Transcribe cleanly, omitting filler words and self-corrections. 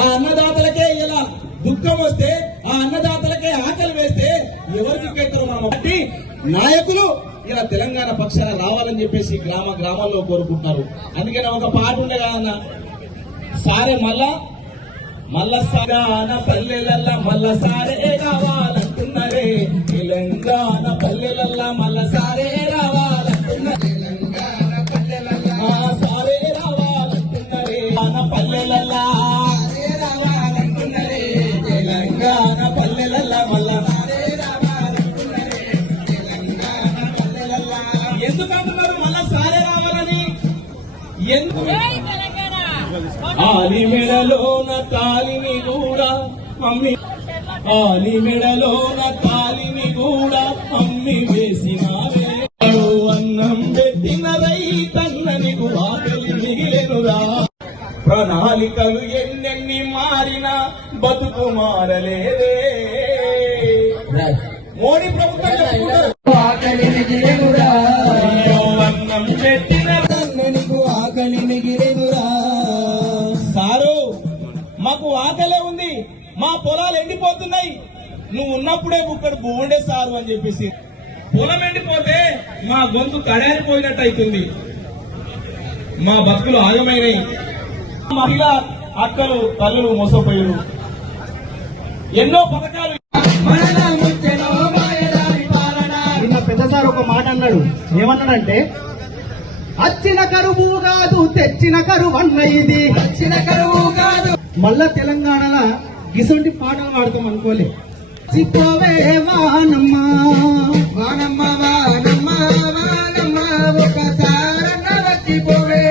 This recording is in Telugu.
ఆ అన్నదాతలకే ఇలా దుఃఖం వస్తే, ఆ అన్నదాతలకే ఆకలి వేస్తే ఎవరికి కైతారో మనం బట్టి నాయకులు ఇలా తెలంగాణ పక్షాన రావాలని చెప్పేసి గ్రామాల్లో కోరుకుంటున్నారు. అందుకని ఒక పాట ఉండే కదన్న, సారే మల్ల సాగాన పల్లెలల్లా మల్ల సారే రావాలంటున్నారే, తెలంగాణ పల్లెలల్లా మల్ల సారే రావాలంటున్నారు, సారే రావాలంటున్నారే పల్లెలల్లా రావాలంటున్నారే, తెలంగాణ పల్లెలల్లా మల్ల సారే రావాలంటున్నారే, తెలంగాణ పల్లెలల్లా. ఎందుకంటున్నారు మళ్ళా సారే రావాలని? ఎందుకు? ఆలి మెడలోన తాలిని కూడా అమ్మి, ఆలి మెడలోన తాలిని కూడా అమ్మి వేసినావే, అన్నం పెట్టిన రైతన్నని ఆకలి మిగిలెనురా, ప్రణాళికలు ఎన్నెన్ని మారినా బతుకు మారలేదే. మోడీ ప్రభుత్వం ఆకలి మిగిలెనురా, అన్నం పెట్టిన నీకు ఆకలి మిగిలెనురా. సారు మాకు ఆకలే ఉంది, మా పొలాలు ఎండిపోతున్నాయి, నువ్వు ఉన్నప్పుడే బుక్కడు బోండే సారు అని చెప్పేసి. పొలం ఎండిపోతే మా గొంతు తడారిపోయినట్టు అవుతుంది, మా బతుకులు ఆగమైనాయి. మహిళా అక్కలు తల్లులు మోసపోయారు. ఎన్నో పథకాలు. నిన్న పెద్ద సార్ ఒక మాట అన్నాడు, ఏమన్నాడంటే అచ్చిన కరువు కాదు తెచ్చిన కరువు అన్న, ఇది వచ్చిన కరువు కాదు. మళ్ళా తెలంగాణలో గిసొంటి పాటలు పాడతాం అనుకోలే. చిక్కోవే వానమ్మ వానమ్మ వానమ్మ వానమ్మ ఒకసారన్న వచ్చిపోవే,